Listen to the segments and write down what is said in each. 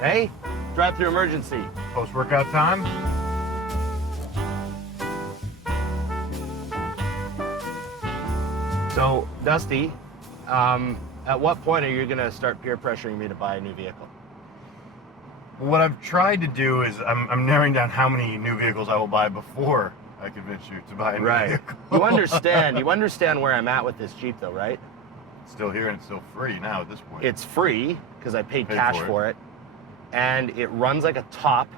Hey, drive-through emergency. Post-workout time. So, Dusty, at what point are you going to start peer pressuring me to buy a new vehicle? What I've tried to do is I'm narrowing down how many new vehicles I will buy before I convince you to buy a new vehicle. You understand where I'm at with this Jeep though, right? It's still here and it's still free now at this point. It's free because I paid cash for it. And it runs like a top.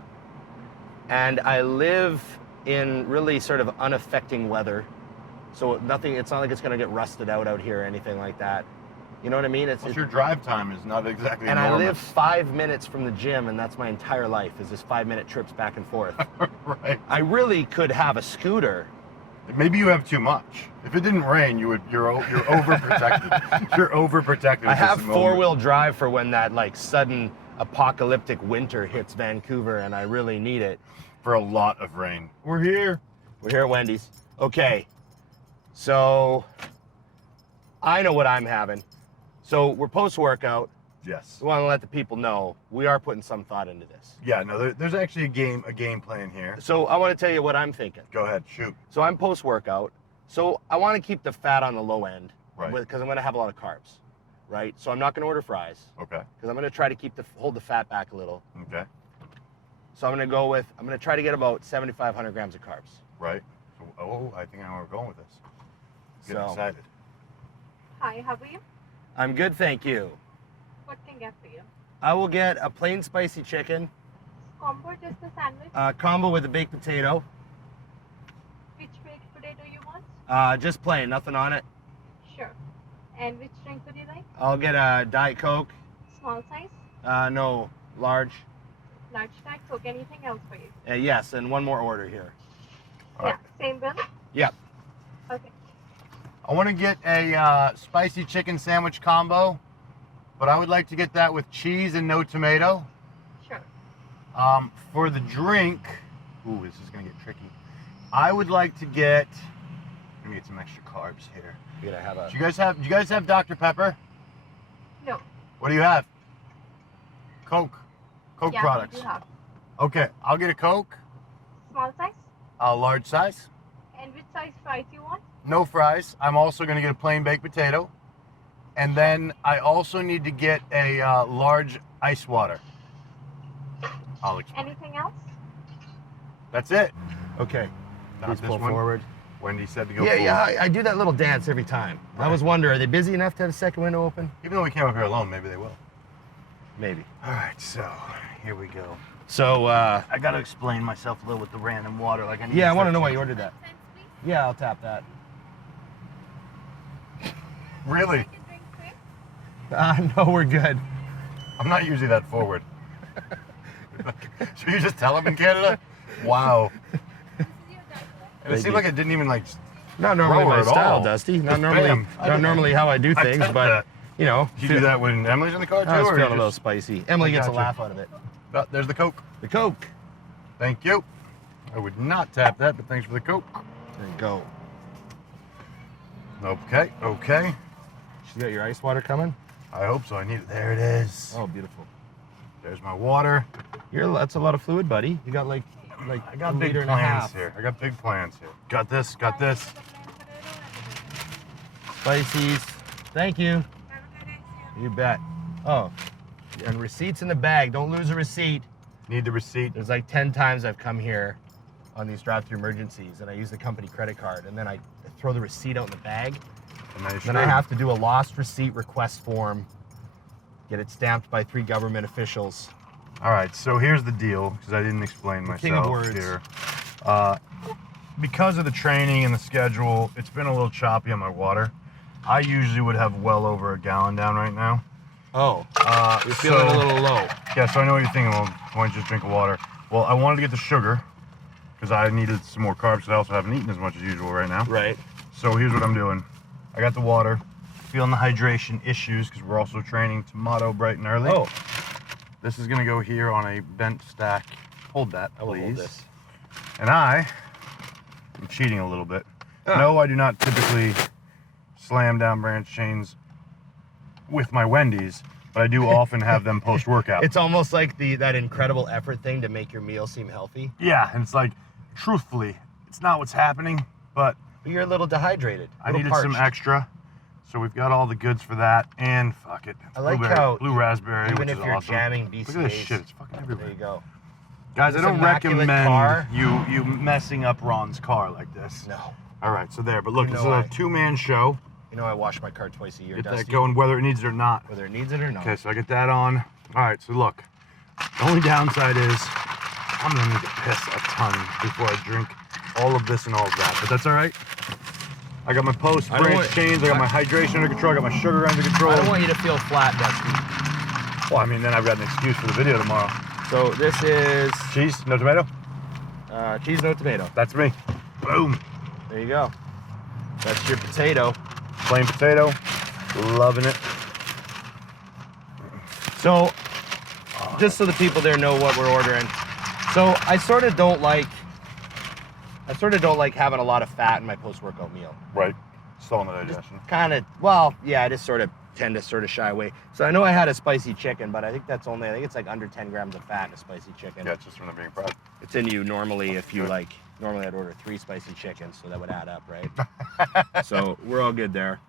And I live in really sort of unaffecting weather. So it's not like it's going to get rusted out here or anything like that. You know what I mean? Plus your drive time is not exactly And enormous. I live 5 minutes from the gym, and that's my entire life, is just 5-minute trips back and forth. Right. I really could have a scooter. Maybe you have too much. If it didn't rain, you're overprotected. You're overprotected. I have four-wheel drive for when that like sudden apocalyptic winter hits Vancouver, and I really need it. For a lot of rain. We're here. We're here at Wendy's. Okay. So I know what I'm having. So we're post-workout. Yes. We want to let the people know we are putting some thought into this. Yeah, no, there's actually a game plan here. So I want to tell you what I'm thinking. Go ahead, shoot. So I'm post-workout. So I want to keep the fat on the low end. Right. Because I'm going to have a lot of carbs. Right? So I'm not going to order fries. Okay. Because I'm going to try to hold the fat back a little. Okay. So I'm going to try to get about 7,500 grams of carbs. Right. So, I think I know where we're going with this. Get excited. Hi, how are you? I'm good, thank you. What can I get for you? I will get a plain spicy chicken. Combo, just a sandwich? Combo with a baked potato. Which baked potato you want? Just plain, nothing on it. Sure. And which drink would you like? I'll get a Diet Coke. Small size? No, large. Large Diet Coke. Anything else for you? Yes, and one more order here. Yeah, same bill? Yep. Okay. I want to get a spicy chicken sandwich combo, but I would like to get that with cheese and no tomato. Sure. For the drink, ooh, this is going to get tricky. I would like to get, let me get some extra carbs here. You're gonna have a. Do you guys have Dr. Pepper? No. What do you have? Coke Yeah, products. we do have. Okay, I'll get a Coke, Small size? a large size. And which size fries you want? No fries. I'm also going to get a plain baked potato. And then I also need to get a large ice water. I'll explain. Anything else? That's it. Okay. Not Please this pull one. forward. Wendy said to go Yeah, forward. yeah. I do that little dance every time. Right. I was wondering, are they busy enough to have a second window open? Even though we came up here alone, maybe they will. Maybe. All right, so here we go. So, I got to explain myself a little with the random water. Like I need yeah, I to want to start know why you changing. ordered that. Yeah, I'll tap that. Really? No, we're good. I'm not usually that forward. Should you just tell them in Canada? Wow. And it seemed like it didn't even like. Not normally Grower my at style, all. Dusty. Not Just normally, bam. not normally how I do I things, tapped but that. you know. Did you do that when Emily's in the car too? I was or feeling a you little just- spicy. Emily gets a gotcha. laugh out of it. Oh, there's the Coke. The Coke. Thank you. I would not tap that, but thanks for the Coke. There you go. Okay, okay. You got your ice water coming? I hope so. I need it. There it is. Oh, beautiful. There's my water. That's a lot of fluid, buddy. You got like I a got big liter and a plans half. here. I got big plans here. Got this, got this. Spices. Thank you. You bet. Oh, and receipts in the bag. Don't lose a receipt. Need the receipt. There's like 10 times I've come here on these drive-through emergencies, and I use the company credit card, and then I throw the receipt out in the bag. And Then I have to do a lost receipt request form, get it stamped by 3 government officials. All right, so here's the deal, because I didn't explain myself king of words. here. Because of the training and the schedule, it's been a little choppy on my water. I usually would have well over a gallon down right now. Oh, you're feeling a little low. Yeah, so I know what you're thinking. Well, why don't you just drink water? Well, I wanted to get the sugar, because I needed some more carbs, because I also haven't eaten as much as usual right now. Right. So here's what I'm doing. I got the water, feeling the hydration issues, because we're also training tomorrow bright and early. Oh. This is going to go here on a bent stack. Hold that, I will please. hold this. And I'm cheating a little bit. Ah. No, I do not typically slam down branch chains with my Wendy's, but but I do often have them post-workout. It's almost like that incredible effort thing to make your meal seem healthy. Yeah, and it's like, truthfully, it's not what's happening, but You're a little dehydrated. I needed some extra, so we've got all the goods for that, and fuck it. I like Blueberry, how blue raspberry, even which if is you're awesome. jamming BCAAs, Look at this shit, it's fucking everywhere. there you go. Guys, I This don't immaculate recommend car. you messing up Ron's car like this. No. All right, so there, but look, You this is know a I- two-man show. You know I wash my car twice a year, Get Dusty. that going, whether it needs it or not. Whether it needs it or not. Okay, so I get that on. All right, so look, the only downside is I'm gonna need to piss a ton before I drink all of this and all of that, but that's all right. I got my post I don't branch want- chains, I got my hydration under control, I got my sugar under control. I don't want you to feel flat, Dusty. Well, I mean, then I've got an excuse for the video tomorrow. So this is Cheese, no tomato? cheese, no tomato. That's me. Boom. There you go. That's your potato. Plain potato, loving it. So, just so the people there know what we're ordering. So I sort of don't like having a lot of fat in my post-workout meal. Right, still on the digestion. Kind of, well, yeah, I just sort of tend to sort of shy away. So I know I had a spicy chicken, but I think it's like under 10 grams of fat in a spicy chicken. Yeah, it's just from the being proud. It's in you normally if you like, normally I'd order 3 spicy chickens, so that would add up, right? So we're all good there.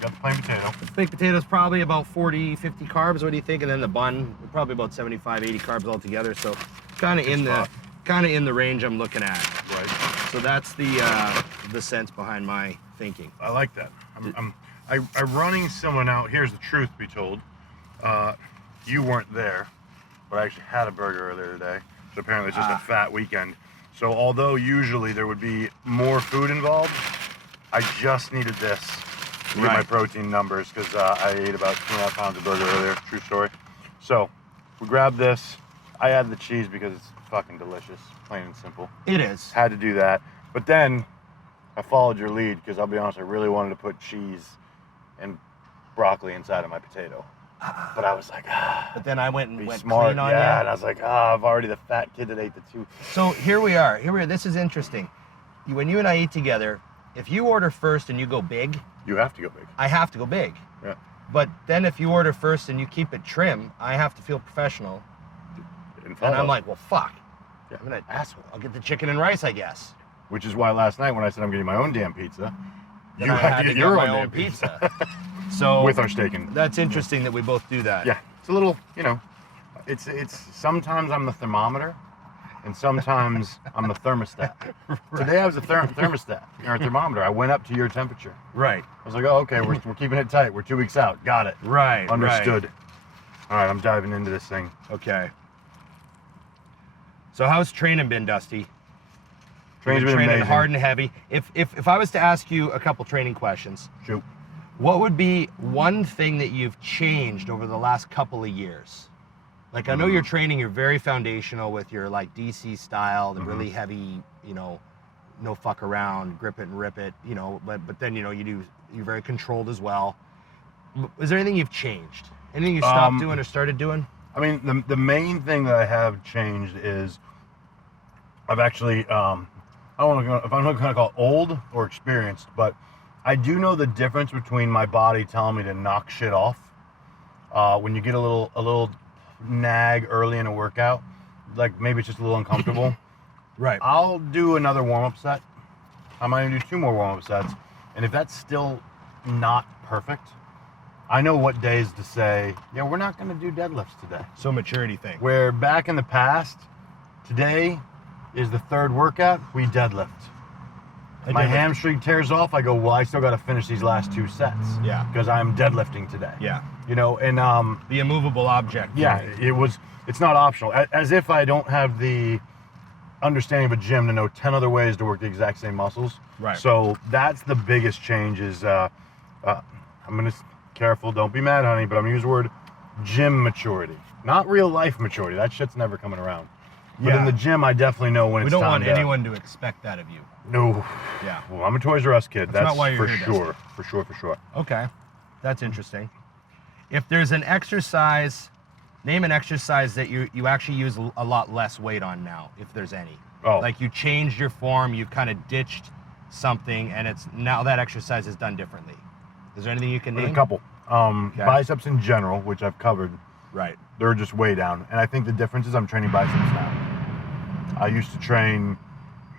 Got the plain potato. The baked potatoes probably about 40, 50 carbs, what do you think? And then the bun, probably about 75, 80 carbs altogether. So kind of in the range I'm looking at. Right. So that's the sense behind my thinking. I like that. I'm running someone out. Here's the truth be told. You weren't there, but I actually had a burger earlier today. So apparently it's just a fat weekend. So although usually there would be more food involved, I just needed this to get my protein numbers because I ate about 2.5 pounds of burger earlier. True story. So we grabbed this. I added the cheese because it's fucking delicious, plain and simple. It is. Had to do that. But then I followed your lead because I'll be honest, I really wanted to put cheese and broccoli inside of my potato. But I was like, But then I went be smart, smart, clean on yeah. you. And I was like, I've already the fat kid that ate the 2. So here we are. This is interesting. When you and I eat together, if you order first and you go big, You have to go big. I have to go big. Yeah. But then if you order first and you keep it trim, I have to feel professional. And I'm like, well, fuck. Yeah. I'm an asshole. I'll get the chicken and rice, I guess. Which is why last night when I said I'm getting my own damn pizza, Then you I had to get your my own own damn pizza. So with our steak and that's interesting that we both do that. yeah, it's a little, it's sometimes I'm the thermometer, and sometimes I'm the thermostat. Today I was a thermostat or a thermometer. I went up to your temperature. Right. I was like, oh, okay, we're keeping it tight. We're 2 weeks out. Got it. Right. Understood. Right. All right, I'm diving into this thing. Okay. So how's training been, Dusty? Training's been training amazing. hard and heavy. If I was to ask you a couple training questions, Shoot. what would be one thing that you've changed over the last couple of years? Like I know you're training, you're very foundational with your like DC style, the really heavy, no fuck around, grip it and rip it, but then you're very controlled as well. Is there anything you've changed? Anything you stopped doing or started doing? I mean, the main thing that I have changed is I've actually, I don't know if I'm not going to call it old or experienced, but I do know the difference between my body telling me to knock shit off. When you get a little nag early in a workout, like maybe it's just a little uncomfortable. Right. I'll do another warm-up set. I might even do 2 more warm-up sets. And if that's still not perfect, I know what days to say, yeah, we're not going to do deadlifts today. So maturity thing. Where back in the past, today is the 3rd workout, we deadlift. My hamstring tears off, I go, well, I still got to finish these last 2 sets. Yeah. Because I'm deadlifting today. Yeah. And The immovable object. yeah, it's not optional. As if I don't have the understanding of a gym to know 10 other ways to work the exact same muscles. Right. So that's the biggest change is, I'm going to, careful, don't be mad, honey, but I'm going to use the word gym maturity. Not real life maturity. That shit's never coming around. But in the gym, I definitely know when We it's don't time want to... anyone to expect that of you. No. Yeah. Well, I'm a Toys R Us kid. That's not That's why you're for here, sure. For sure, for sure. Okay. That's interesting. If there's an exercise, name an exercise that you actually use a lot less weight on now, if there's any. Oh. Like you changed your form, you've kind of ditched something, and it's now that exercise is done differently. Is there anything you can There's name? a couple. Biceps in general, which I've covered, Right. they're just way down. And I think the difference is I'm training biceps now. I used to train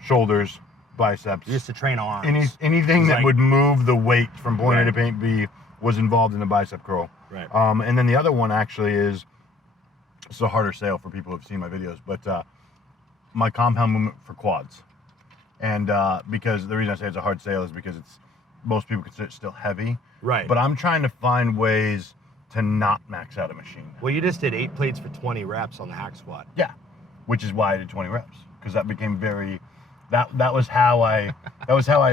shoulders, biceps. You used to train arms. Anything that like- would move the weight from point A to Right. point B was involved in the bicep curl. Right. And then the other one actually is, it's a harder sale for people who have seen my videos, but my compound movement for quads. And because the reason I say it's a hard sale is because most people consider it still heavy. Right. But I'm trying to find ways to not max out a machine. Well, you just did 8 plates for 20 reps on the hack squat. Yeah, which is why I did 20 reps, because that became very, that was how I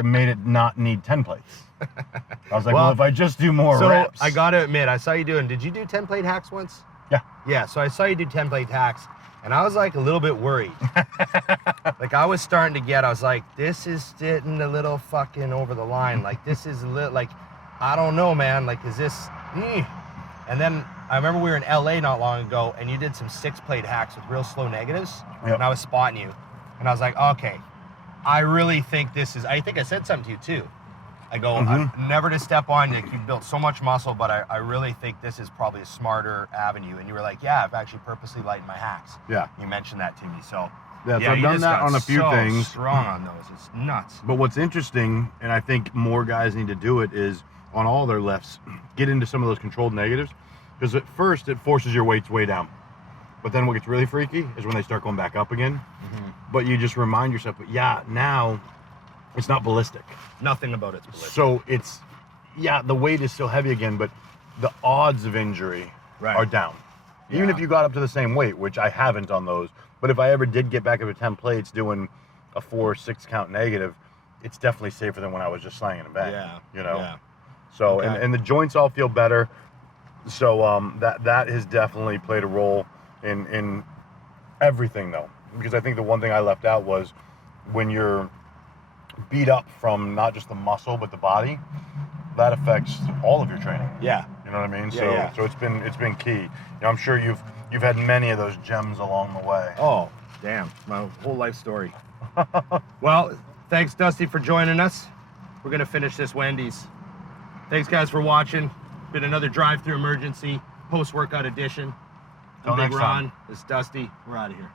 made it not need 10 plates. I was like, well, if I just do more reps. I gotta admit, I saw you doing, did you do 10 plate hacks once? Yeah. Yeah, so I saw you do 10 plate hacks, and I was like a little bit worried. Like I was starting to get, I was like, this is getting a little fucking over the line. Like this is a little, like, I don't know, man. Like, is this, And then I remember we were in LA not long ago, and you did some 6 plate hacks with real slow negatives. Yep. And I was spotting you, and I was like, okay, I really think this is, I think I said something to you too. I go, I'm never to step on you. You've built so much muscle, but I really think this is probably a smarter avenue. And you were like, yeah, I've actually purposely lightened my hacks. Yeah. You mentioned that to me. So Yeah, so I've you done just that got on a few so things. strong on those. It's nuts. But what's interesting, and I think more guys need to do it, is on all their lifts, get into some of those controlled negatives. Because at first, it forces your weights way down. But then what gets really freaky is when they start going back up again. But you just remind yourself, but yeah, now it's not ballistic. Nothing about it's ballistic. So it's, yeah, the weight is still heavy again, but the odds of injury are down. Even if you got up to the same weight, which I haven't on those. But if I ever did get back up to 10 plates doing a 4 or 6 count negative, it's definitely safer than when I was just slanging them back. Yeah. You know? Yeah. So, Okay. and the joints all feel better. So that has definitely played a role in everything though. Because I think the one thing I left out was when you're beat up from not just the muscle but the body, that affects all of your training. Yeah. You know what I mean? Yeah, So it's been key. You know, I'm sure you've had many of those gems along the way. Oh, damn. My whole life story. Well, thanks, Dusty, for joining us. We're going to finish this Wendy's. Thanks, guys, for watching. Been another drive-through emergency, post-workout edition. I'm Till Big next time. Ron. It's Dusty. We're out of here.